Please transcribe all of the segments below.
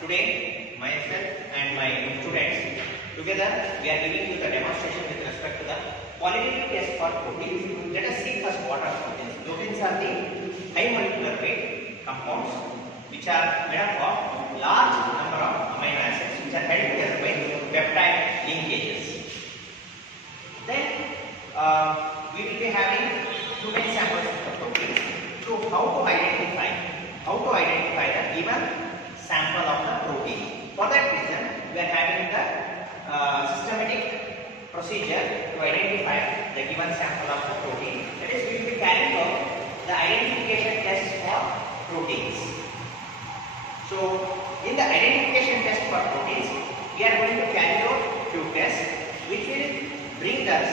Today, myself and my students together we are giving you the demonstration with respect to the qualitative test for proteins. Let us see first what are proteins. Proteins are the high molecular weight compounds which are made up of large number of amino acids which are held together by peptide linkages. Then we will be having two main samples of the proteins. So how to identify the given sample of the protein. For that reason, we are having the systematic procedure to identify the given sample of the protein. That is, we will be carrying out the identification tests for proteins. So, in the identification test for proteins, we are going to carry out few tests which will bring us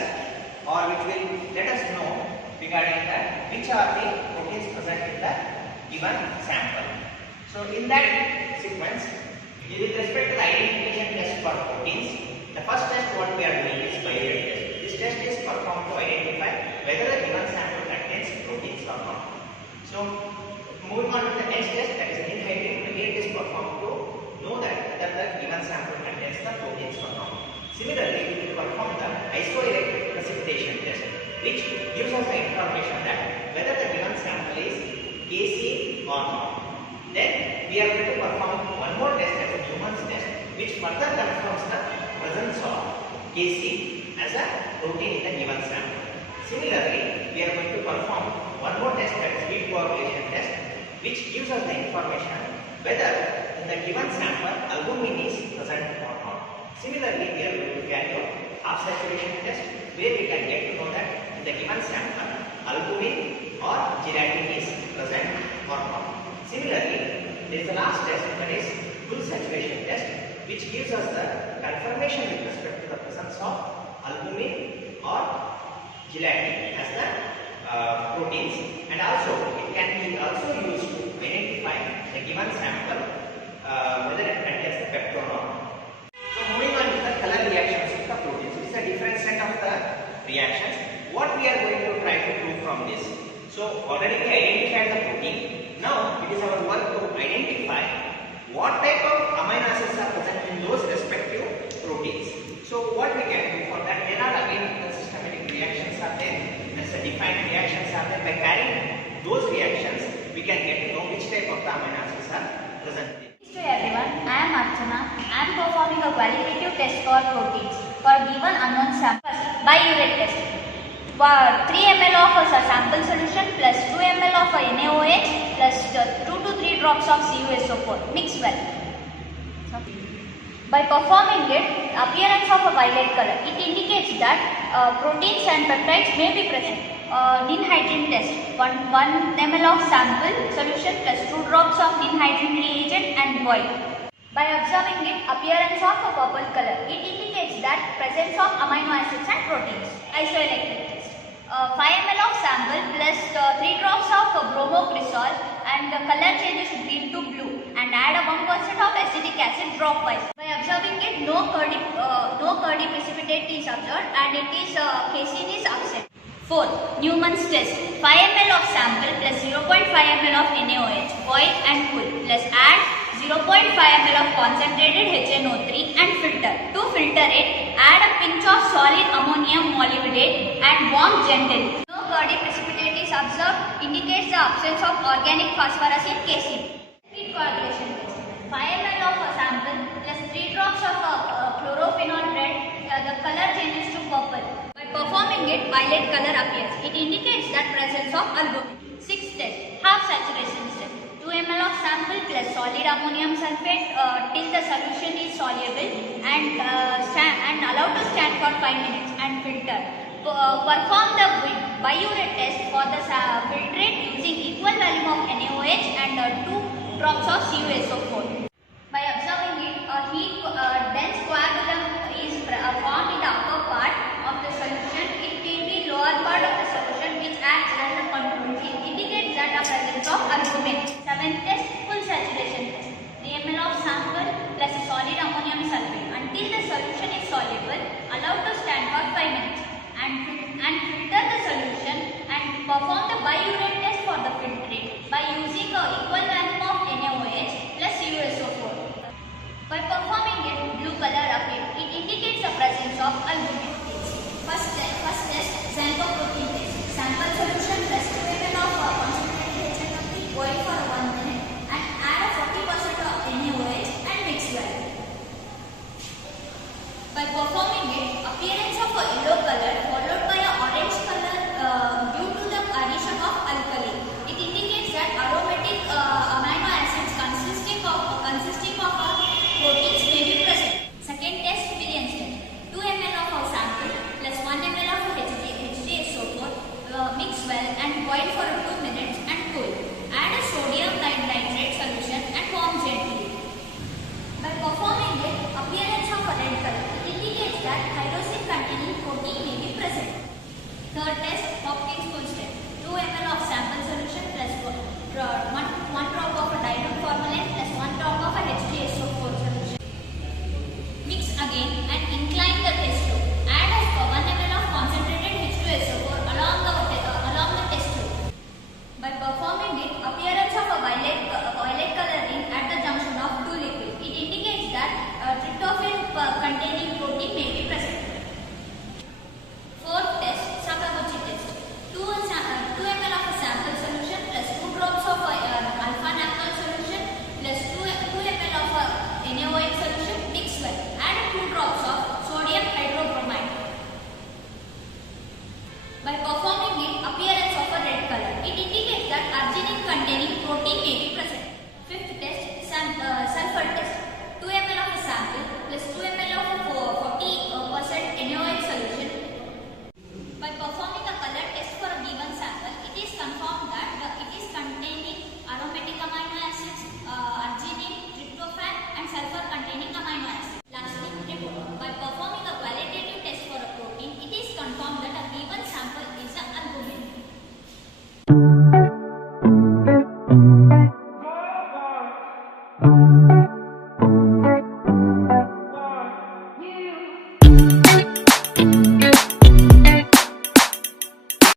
or which will let us know regarding that which are the proteins present in the given sample. So, in that sequence, with respect to the identification test for proteins, the first test what we are doing is biorate test. This test is performed to identify whether the given sample contains proteins or not. So, moving on to the next test, that is in-hydrate. Again, it is performed to know that whether the given sample contains the proteins or not. Similarly, we will perform the isoelectric precipitation test, which gives us the information that whether the given sample is gaseous or not. Then we are going to perform one more test, that is Newman's test, which further confirms the presence of gaseous as a protein in the given sample. Similarly, we are going to perform one more test, that is heat coagulation test, which gives us the information whether in the given sample albumin is present or not. Similarly, we are going to carry out half saturation test, where we can get to know that in the given sample albumin or gelatin is present or not. Similarly, there is a last test, that is full saturation test, which gives us the confirmation with respect to the presence of albumin or gelatin as the proteins, and also it can be also used to identify the given sample whether it contains the peptide or not. So moving on to the color reactions of the proteins, it is a different set of the reactions. What we are going to try to prove from this? So already we identified the protein. Now it is our work to identify what type of amino acids are present in those respective proteins. So what we can do for that? There are again the systematic reactions are there. The defined reactions are there. By carrying those reactions, we can get to know which type of the amino acids are present. To everyone, I am Archana. I am performing a qualitative test for proteins for given unknown samples by urate test. 3 ml of a sample solution plus 2 ml of a NaOH plus 2 to 3 drops of CuSO4. Mix well. By performing it, appearance of a violet color, it indicates that proteins and peptides may be present. Ninhydrin test, 1 ml of sample solution plus 2 drops of ninhydrin reagent and boil. By observing it, appearance of a purple color, it indicates that presence of amino acids and proteins. Isoelectric test, 5 ml of sample plus 3 drops of bromocresol and the color changes green to blue, and add a 1% of acetic acid dropwise. By observing it, no curdy precipitate is observed and it is casein is absent. 4. Newman's test, 5 ml of sample plus 0.5 ml of NaOH, boil and cool, plus add 0.5 ml of concentrated HNO3 and filter. To filter it, add a pinch of solid ammonium molybdate and warm gently. No curdy precipitate is observed, indicates the absence of organic phosphorus in casein. Heat coagulation test, 5 ml of a sample plus 3 drops of chlorophenol red, the color changes to purple. By performing it, violet color appears. It indicates that presence of albumin. 6th test, half saturation test, 2 ml of sample plus solid ammonium sulfate till the solution is soluble and allowed to stand for 5 minutes and filter. Perform the biurate test for the filtrate using equal volume of NaOH and 2 drops of CuSO4. By observing it, a dense coagulum is formed in the upper part of the solution. It will be lower part of the solution which acts as a control. It indicates that the presence of albumin. 7th test, full saturation test, 3 ml of sample plus solid ammonium sulfate until the solution is soluble, allowed to stand for 5 minutes and filter the solution and perform the biurate test for the filtrate by using a equal volume of NaOH plus CuSO4. elements of albumin. First test, sample protein test. Sample solution plus 2 ml of concentrated HNO3 boil for 1 minute and add a 40% of NaOH and mix well. By performing it, appearance of a yellow color followed by an orange color due to the addition of alkali. It indicates that aromatic amino acids consisting of proteins may be present. Second test, variance test. 2 ml of our sample plus 1 ml of HgSO4 mix well and boil for 2 minutes and cool. Add a sodium nitrate solution and warm gently. By performing it, appearance of a red color. It indicates that tyrosine containing protein may be present. Third test, Hopkins full step. 2 ml of sample solution plus 1 drop of a dilute formalin plus 1 drop of a HgSO4